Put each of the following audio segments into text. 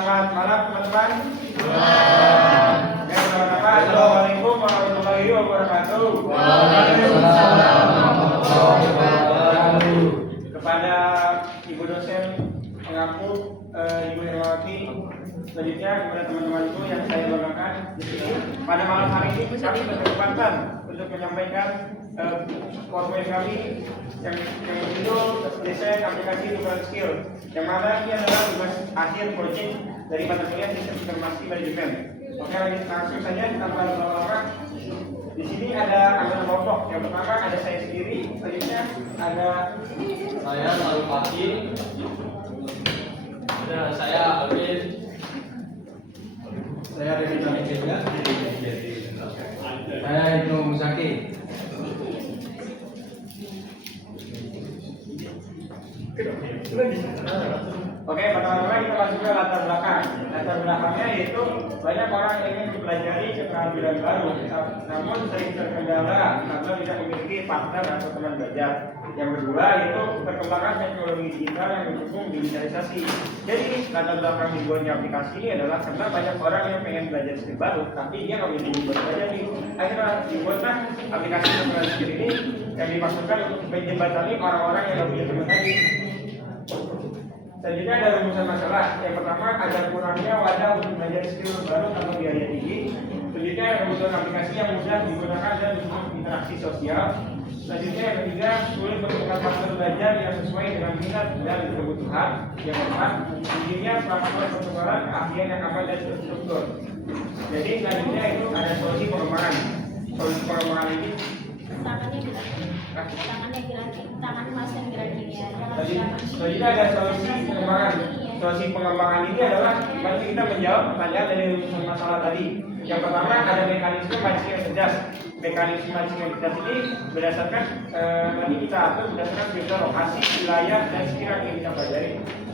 Selamat malam teman-teman. Yang pertama, Assalamualaikum warahmatullahi wabarakatuh. Waalaikumsalam warahmatullahi wabarakatuh. Kepada ibu dosen pengapu, ibu Hermawati, selanjutnya kepada teman-temanku yang saya banggakan di sini. Pada malam hari ini kami berkesempatan untuk menyampaikan PowerPoint kami yang berjudul desain aplikasi Google Skill, yang mana ini adalah tugas akhir proyek dari mata kuliah Sistem Informasi Manajemen. Oke, langsung saja tanpa lama-lama. Di sini ada anggota kelompok. Yang pertama ada saya sendiri, selanjutnya ada Saya Lalu Pati. Dan saya Alvin. Saya Reni Tamika. Saya Ibnu Musaki. Oke, pertama-tama kita masuk ke latar belakang. Latar belakangnya yaitu banyak orang yang ingin mempelajari keterampilan baru, namun sering terkendala karena tidak memiliki partner atau teman belajar. Yang kedua yaitu perkembangan teknologi digital yang mendukung digitalisasi. Jadi latar belakang dibuatnya aplikasi ini adalah karena banyak orang yang pengen belajar skill baru, tapi dia nggak punya buat belajar nih. Akhirnya dibuatlah aplikasi Google Skill ini yang dimaksudkan untuk menjembatani orang-orang yang nggak punya teman tadi. Selanjutnya ada rumusan masalah. Yang pertama ada kurangnya wadah untuk belajar skill baru atau biaya tinggi. Selanjutnya rumusan aplikasi yang mudah digunakan dan untuk interaksi sosial. Selanjutnya yang ketiga sulit menemukan partner belajar yang sesuai dengan minat dan kebutuhan. Yang keempat intinya platform pertukaran keahlian yang aman dan terstruktur. Jadi selanjutnya itu ada solusi pengembangan. Solusi pengembangan ini tangan mas yang gerak ini ya. Jadi ada solusi pengembangan. Solusi pengembangan ini adalah bantu kita menjawab pertanyaan dari rumusan masalah tadi. Yang pertama ada mekanisme mancing yang cerdas. Mekanisme mancing yang cerdas ini berdasarkan nanti kita atur berdasarkan filter lokasi, wilayah, dan sekiranya yang kita pelajari.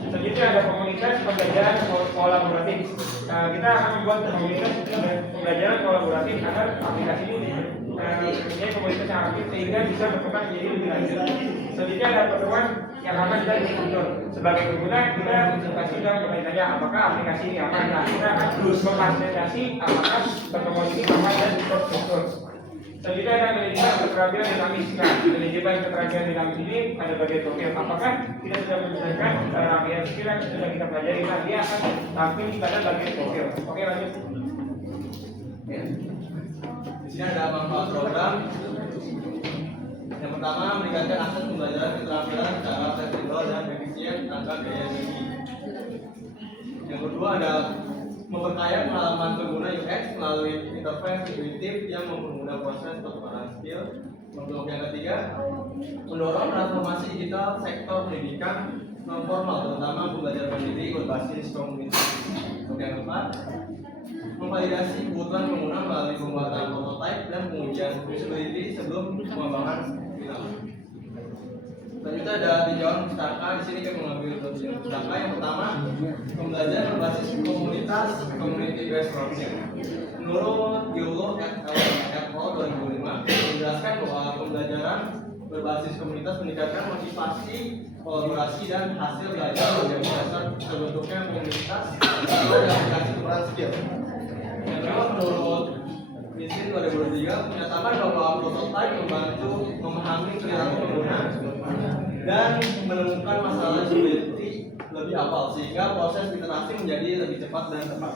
Selanjutnya ada komunitas pembelajaran kolaboratif. Kita akan membuat komunitas pembelajaran kolaboratif agar aplikasi ini mempunyai komunitas yang aktif sehingga bisa berkembang menjadi lebih lanjut. Selanjutnya ada pertemuan yang aman dan terstruktur. Sebagai pengguna kita pasti dalam bertanya apakah aplikasi ini aman. Nah, kita akan terus memfasilitasi apakah pertemuan ini aman dan terstruktur. Selanjutnya ada manajemen keterampilan dinamis. Nah, manajemen keterampilan dinamis ini ada bagian profil. Apakah kita sudah menyelesaikan rangkaian skill yang sudah kita pelajari? Nah, dia akan tampil pada bagian profil. Oke, lanjut. Ya. Di sini ada manfaat program. Yang pertama, meningkatkan akses pembelajaran keterampilan secara fleksibel dan efisien tanpa biaya tinggi. Yang kedua ada memperkaya pengalaman pengguna UX melalui interface intuitif yang mempermudah proses pertukaran skill. Untuk yang ketiga, mendorong transformasi digital sektor pendidikan non formal, terutama pembelajaran mandiri berbasis komunitas. Untuk yang keempat, memvalidasi kebutuhan pengguna melalui pembuatan prototipe dan pengujian usability sebelum pengembangan final. Selanjutnya ada tinjauan pustaka. Di sini kita mengambil tinjauan pustaka. Yang pertama, pembelajaran berbasis komunitas (community based learning). Menurut Giullo et al. 2005 menjelaskan bahwa pembelajaran berbasis komunitas meningkatkan motivasi, kolaborasi, dan hasil belajar yang berdasar terbentuknya komunitas atau aplikasi peran skill. Yang kedua, menurut MISIN 2023 menyatakan bahwa prototipe membantu memahami perilaku pengguna dan menemukan masalah usability lebih awal sehingga proses iterasi menjadi lebih cepat dan tepat.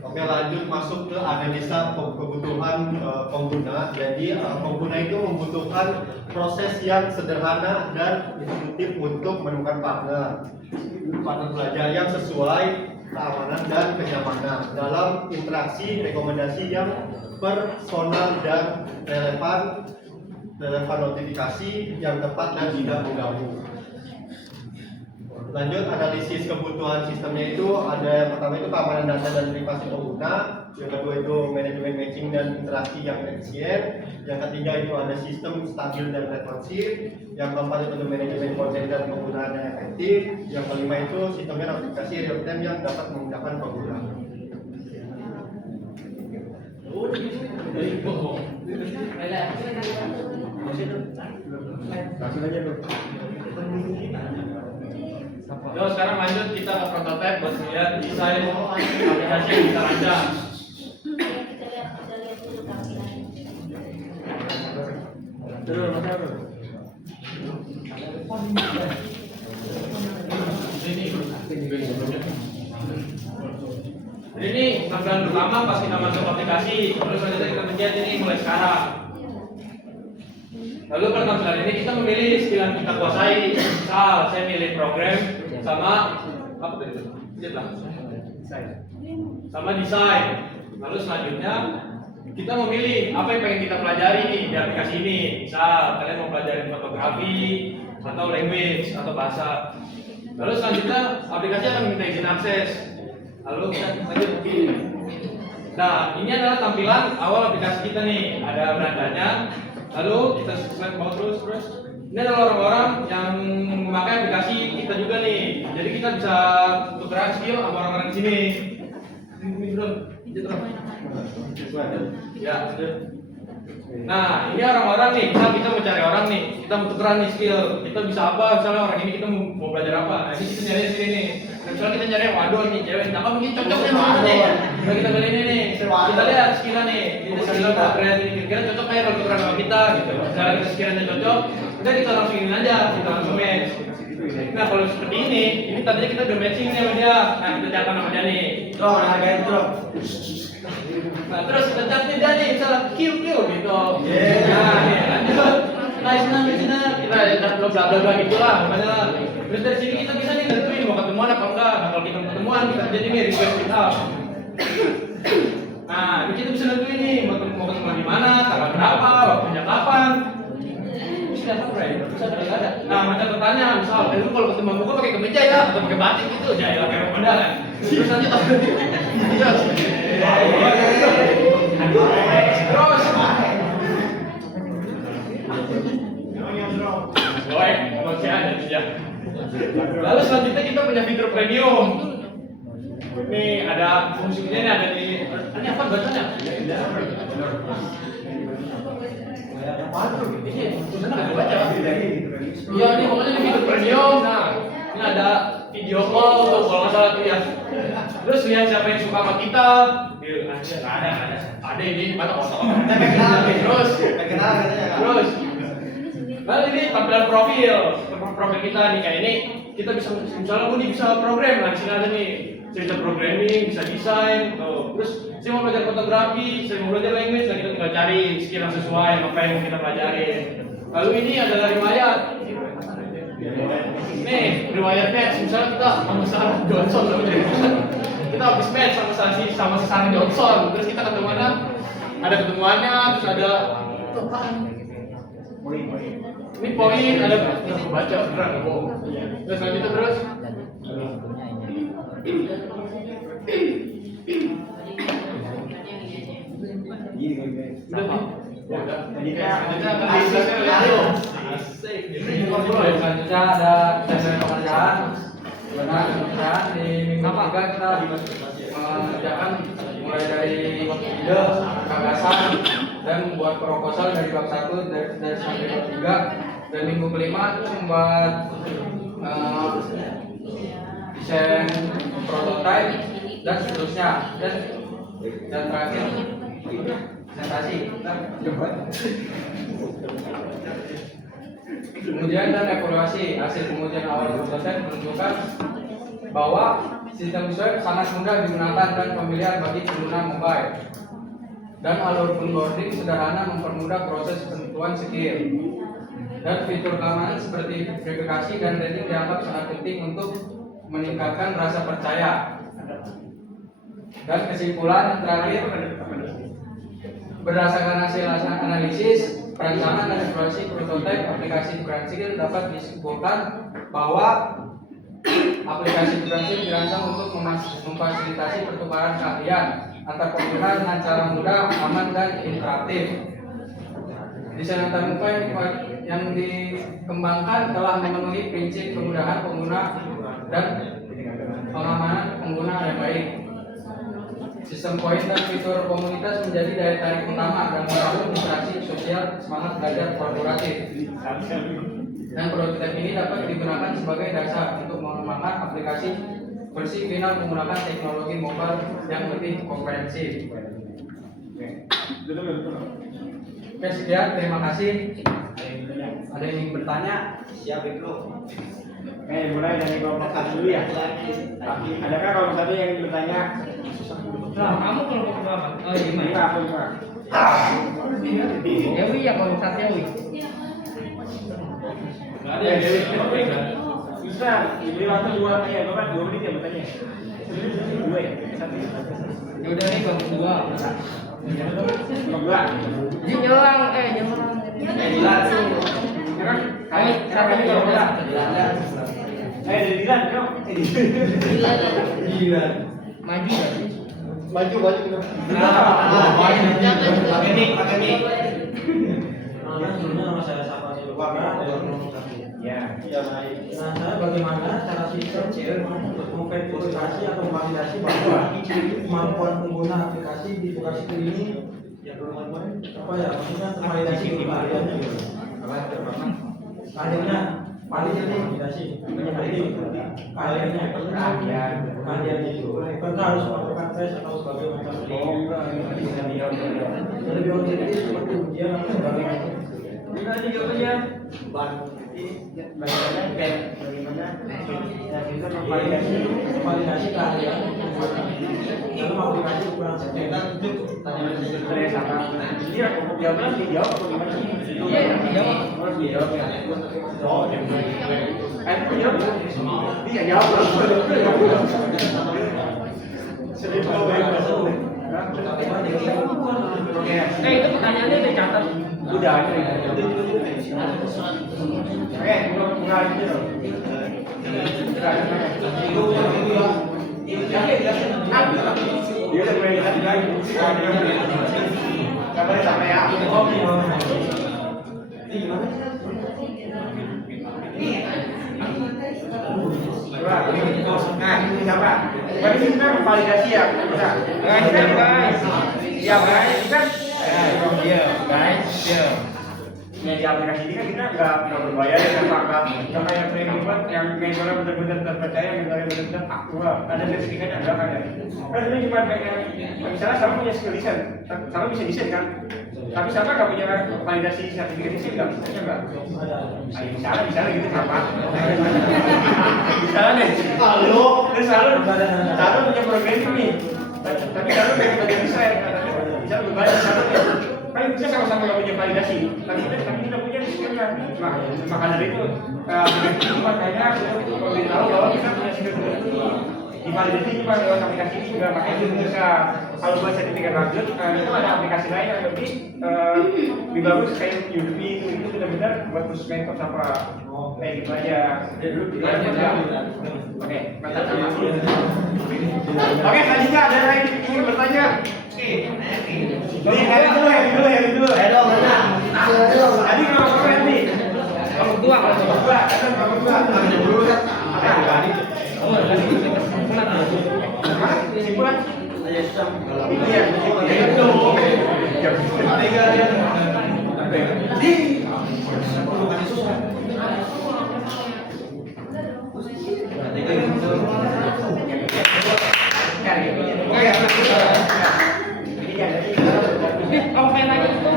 Oke, lanjut masuk ke analisa kebutuhan pengguna. Jadi pengguna itu membutuhkan proses yang sederhana dan intuitif untuk menemukan partner belajar yang sesuai keamanan dan kenyamanan dalam interaksi rekomendasi yang personal dan relevan notifikasi yang tepat dan tidak mengganggu. Lanjut analisis kebutuhan sistemnya itu ada yang pertama itu keamanan data dan privasi pengguna, yang kedua itu manajemen matching dan interaksi yang efisien, yang ketiga itu ada sistem stabil dan responsif, yang keempat itu manajemen konten dan penggunaan yang efektif, yang kelima itu sistemnya notifikasi real time yang dapat memudahkan pengguna. Langsung aja dulu. Yo, sekarang lanjut kita ke prototipe buat lihat desain aplikasi yang kita rancang. Kita lihat dulu tampilannya. Jadi ini tampilan pertama pas kita masuk aplikasi, lalu selanjutnya kita pencet ini mulai sekarang. Lalu pada tampilan ini kita memilih skill yang kita kuasai. Misal saya milih program sama apa tadi? Lihat lah. Sama desain. Lalu selanjutnya kita memilih apa yang pengen kita pelajari nih di aplikasi ini. Misal kalian mau pelajari fotografi atau language atau bahasa. Lalu selanjutnya aplikasi akan meminta izin akses. Lalu kita lanjut pilih. Nah, ini adalah tampilan awal aplikasi kita nih. Ada berandanya. Lalu kita slide bawah terus. Ini adalah orang-orang yang memakai aplikasi kita juga nih. Jadi kita bisa tukeran skill sama orang-orang di sini. Ini bro, ya, nah, ini orang-orang nih. Kita mau cari orang nih. Kita mau tukeran nih skill. Kita bisa apa? Misalnya orang ini kita mau belajar apa? Nah, ini kita nyari di sini nih. Misalnya kita nyari waduh nih cewek, cakep mungkin cocok nih mana nih? Nah, kita pilih ini nih. Kita lihat skillnya nih. Kita skill progres ini kira-kira cocok kayak kalau tukeran sama kita gitu. Misalnya kita skillnya cocok, kita langsung ini aja, kita langsung match. Nah, kalau seperti ini tadinya kita udah matching nih sama dia. Nah, kita chat sama dia nih. Bro, hargain bro. Nah, terus kita chat nih dia nih, misalnya Q gitu. Yeah. Nah, nih lanjut. Nah, sini kita chat bla bla bla gitulah. Makanya terus dari sini kita bisa nih nentuin mau ketemuan apa enggak. Nah, kalau kita mau ketemuan kita jadi nih request kita. Nah, ini kita bisa nentuin nih mau ketemuan di mana, tanggal berapa, waktunya kapan. Bisa ada. Nah, macam bertanya, misal, lu kalau ketemu muka pakai kemeja ya, atau pakai batik gitu, ya kayak Ramadan kan. Terus nanti terus. Boy, masih ada dia. Lalu selanjutnya kita punya fitur premium. Ini ada fungsinya nih, ada di ini apa bacanya? Iya, ini pokoknya ini fitur premium. Nah, ini ada video call tuh kalau nggak salah tuh ya. Terus lihat siapa yang suka sama kita. Ada ini mana kosong. Terus, lalu ini tampilan profil kita nih kayak ini. Kita bisa misalnya gue nih bisa program, nah di sini ada nih cerita programming, bisa desain, tuh. Terus saya mau belajar fotografi, saya mau belajar language, nah kita tinggal cari skill yang sesuai apa yang mau kita pelajari. Lalu ini adalah riwayat. Nih, riwayat match, misalnya kita sama Sarah Johnson, kita habis match sama Sarah Johnson, terus kita ketemuannya, ada ketemuannya, terus ada ini poin, ada aku baca beneran bohong. Terus lanjut terus. Selanjutnya ada desain pekerjaan. Benar pekerjaan di minggu ketiga kita mengerjakan mulai dari ide, gagasan, dan membuat proposal dari bab 1 dari sampai bab 3. Dan minggu kelima itu membuat desain prototipe dan seterusnya. Dan terakhir presentasi. Kemudian dan evaluasi hasil pengujian awal prototipe menunjukkan bahwa sistem web sangat mudah digunakan dan pemilihan bagi pengguna mobile. Dan alur onboarding sederhana mempermudah proses penentuan skill. Dan fitur keamanan seperti verifikasi dan rating dianggap sangat penting untuk meningkatkan rasa percaya. Dan kesimpulan terakhir, berdasarkan hasil analisis, perancangan dan evaluasi prototipe aplikasi Branchil dapat disimpulkan bahwa aplikasi Branchil dirancang untuk memfasilitasi pertukaran keahlian antar pengguna dengan cara mudah, aman, dan interaktif. Desain antarmuka yang dikembangkan telah memenuhi prinsip kemudahan pengguna dan pengamanan pengguna yang baik. Sistem poin dan fitur komunitas menjadi daya tarik utama dan membangun interaksi sosial semangat belajar kolaboratif. Dan prototipe ini dapat digunakan sebagai dasar untuk mengembangkan aplikasi versi final menggunakan teknologi mobile yang lebih komprehensif. Oke, sekian, terima kasih. Ada yang ingin bertanya? Siap itu. Mulai dari kelompok satu dulu ya. Adakah kelompok satu yang ingin bertanya? Nah, kamu kelompok berapa? Oh, Lima, lima. aku lima. Dewi ya kelompok satu Dewi. Bisa, diberi waktu 2 ya, Bapak 2 menit ya bertanya. 2 ya? Satu. Ya udah nih kelompok dua. Kelompok 2. Ini nyelang, nyelang. Ayo, siapa ini kelompok 2? Dari Dilan, dong. Dilan. Maju gak sih? Maju. Pakai mic. Sebelumnya nama saya Sapa Silvana dari kelompok 1. Ya. Nah, saya bagaimana cara sistem untuk memverifikasi atau memvalidasi bahwa kemampuan pengguna aplikasi di Vokasi ini apa ya maksudnya tervalidasi keahliannya gitu. Keahliannya validasi validasi keahliannya itu kan harus melakukan tes atau sebagai macam lebih objektif seperti ujian atau sebagainya. Gimana sih jawabannya? Validasi keahlian dalam aplikasi ukuran segmentan untuk Saya sama. Iya, jawabannya dijawab atau gimana sih? Iya, dijawab. Harus dijawab ya. Oh, aku jawab. Iya, jawab. Oke. Itu pertanyaannya udah catat. Udah. Oke, mulai itu. Dia udah mulai lagi. Kabarnya sama ya. Nah, ini siapa? Berarti kita validasi ya, bisa. Nah, kita guys. Ya guys, kita. Ya, guys. Ya. Di aplikasi ini kan kita nggak berbayar ya Pak, nggak kayak premium yang mentornya benar-benar terpercaya, mentornya benar-benar aktual, ada sertifikatnya ada kan ya. Kan ini cuma kayak misalnya sama punya skill desain, sama bisa desain kan, tapi sama nggak punya validasi sertifikat desain nggak bisa nggak? Misalnya gitu sama. Misalnya nih, terus selalu punya programming nih, tapi selalu pengen desain, misalnya berbalik selalu kan kita sama-sama nggak punya validasi, tapi kita punya skill kan. Nah, maka dari itu makanya memberitahu bahwa kita punya skill ini. Divalidasi cuma lewat aplikasi ini juga, makanya itu bisa kalau buat sertifikat lanjut itu ada aplikasi lain yang lebih bagus kayak Udemy itu benar-benar buat khusus mentor apa kayak gitu aja. Oke, mantap sama. Oke, selanjutnya ada lagi yang ingin bertanya. Hari dulu. Tadi kalau komen nih. Kelompok dua. Kesimpulan. Kalau pengen nanya itu,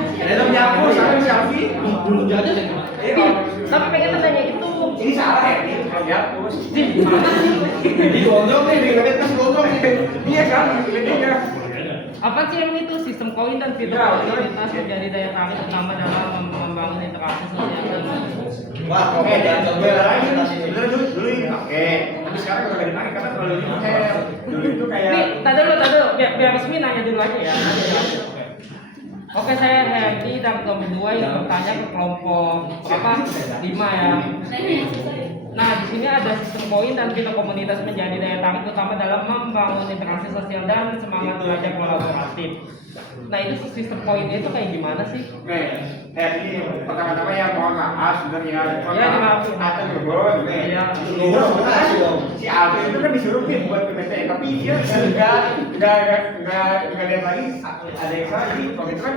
tapi pengen nanya itu. Ini salah ya, ini kalau dihapus. di gondrong nih, di kan gondrong nih. Iya kan, ini Apa sih yang itu sistem koin dan fitur komunitas menjadi daya tarik utama dalam membangun interaksi sosial dan Wah, oke, dan coba lagi. Dulu ini oke. Tapi sekarang udah ditarik karena terlalu detail. Dulu itu kayak. Nih, tadi dulu, biar resmi nanya dulu aja ya. Oke, saya Herdi dan kelompok 2 yang bertanya ke kelompok apa 5 ya. Nah, di sini ada sistem koin dan fitur komunitas menjadi daya tarik utama dalam membangun interaksi sosial dan semangat belajar kolaboratif. Nah, itu sistem koinnya itu kayak gimana sih? Oke, ini pertama-tama ya mohon maaf sebenarnya. Ya, dimaafin. Atas berbon. Iya. Si Alvin itu kan disuruh pin buat PPT, tapi dia nggak lihat lagi ada yang salah. Jadi kalau itu kan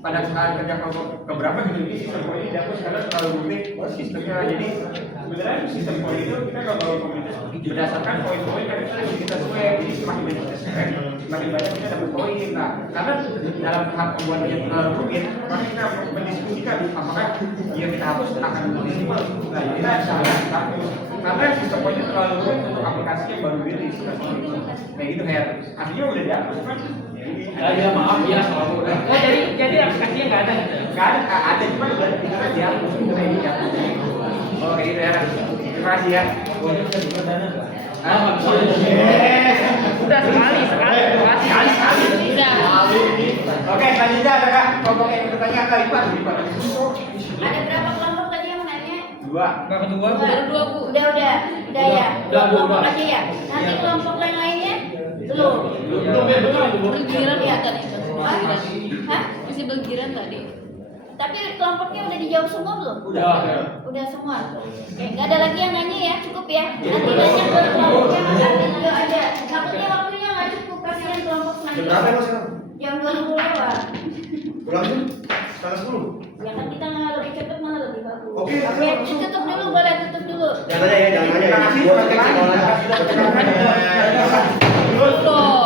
pada saat kerja kelompok keberapa gitu ini sistem koin ini dihapus karena terlalu rumit sistemnya. Jadi sebenarnya sistem poin itu kita kalau bangun komunitas berdasarkan poin-poin yang kita swab. Jadi semakin banyak kita swab, semakin banyak kita dapat poin. Nah, karena dalam hal pembuatan yang terlalu rumit, maka kita mendiskusikan apakah yang kita hapus akan minimal. Nah, kita salah karena sistem poinnya terlalu rumit untuk aplikasi yang baru rilis. Nah, itu Her. Artinya udah dihapus kan? Ya maaf ya selalu udah. Oh jadi aplikasinya nggak ada gitu ya? Kan ada cuma udah itu kan dihapus, udah dihapus. Oh, kayak gitu ya. Terima kasih ya. Udah sekali. Oke, selanjutnya ada Kak. Kelompok yang bertanya Kak Ipan. Ada berapa kelompok tadi yang menanya? Dua. Nggak kedua Bu. Baru 2 Bu. Udah ya. Udah, Bu, Kelompok udah. aja ya. Nanti kelompok lainnya belum. Bergiran ya tadi itu. Hah? Masih bergiran tadi. Tapi kelompoknya udah dijawab semua belum? Udah semua. Oke, nggak ada lagi yang nanya ya, cukup ya. Nanti nanya ke kelompoknya Mas Arvin juga aja. Takutnya waktunya nggak cukup, kasihan kelompok selanjutnya. Berapa emang sekarang? Jam 20 lewat. Pulang jam setengah 10. Ya kan kita nggak lebih cepet malah lebih bagus. Oke. Tutup dulu, boleh tutup dulu. Jangan nanya ya, jangan nanya. Terima kasih. Gua cek sekolahnya. Belum.